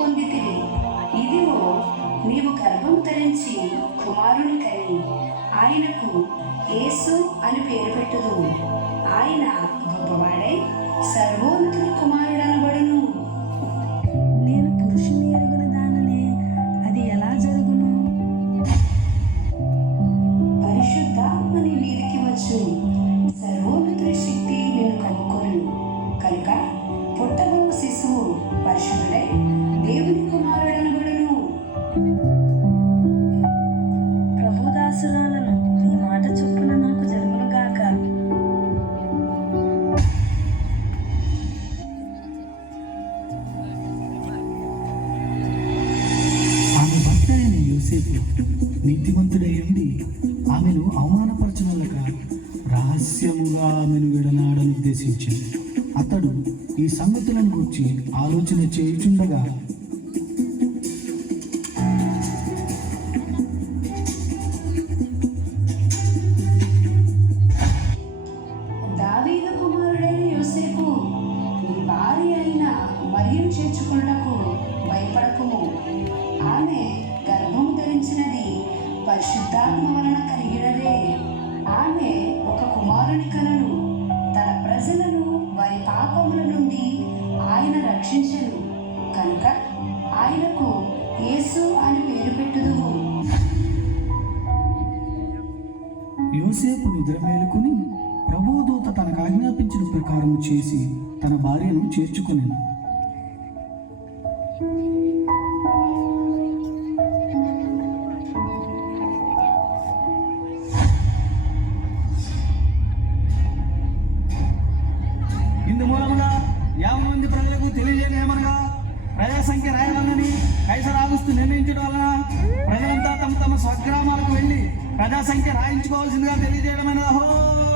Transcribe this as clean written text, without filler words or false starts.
పొందితివి. ఇదిగో నీవు గర్భం ధరించి కుమారుని కని ఆయనకు యేసు అని పేరు పెట్టుదువు. ఆయన గొప్పవాడై సర్వోన్నతుని కుమారుడనబడును. నేను పురుషుని ఎరుగున దాననే, అది ఎలా జరుగును? పరిశుద్ధాత్మ నీ మీదికి వచ్చు, సర్వోన్నతుని శక్తి నిన్ను కమ్ముకొను. కనుక పుట్టబో శిశువు పరిశుద్ధుడై దేవుని కుమారుడనబడును. ప్రభుదాసురాలను ఈ మాట చొప్పున నాకు జరుగును గాక. ఆమె భర్త అయిన యోసేపు నీతిమంతుడై ఉండి ఆమెను అవమానపరచనలక రహస్యముగా ఆమెను విడనాడనుద్దేశించింది. అతడు ఈ సంగతులను గురించి ఆలోచన చేయుచుండగా దావీదు కుమారుడైన యోసేపు, నీ భార్య అయిన మరియను చేర్చుకొనుటకు భయపడకుము. ఆమె గర్భము ధరించినది పరిశుద్ధాత్మ వలన కలిగినదే. ఆమె ఒక కుమారుని కనను. తన ప్రజలను వారి పాపముల నుండి ఆయన రక్షించెను. కనుక ఆయనకు యేసు అని పేరు పెట్టుదువు. యోసేపు నిద్ర మేలుకుని ప్రభువు దూత తనకు ఆజ్ఞాపించిన ప్రకారం చేసి తన భార్యను చేర్చుకొనెను. ఇందు మూలముగా 50 మంది ప్రజలకు తెలియజేయమనగా ప్రజా సంఖ్య రాయవలనని కైసర్ ఆగుస్తూ నిర్ణయించడం వలన ప్రజలంతా తమ తమ స్వగ్రామాలకు వెళ్ళి ప్రజా సంఖ్య రాయించుకోవాల్సిందిగా తెలియజేయడమైనది.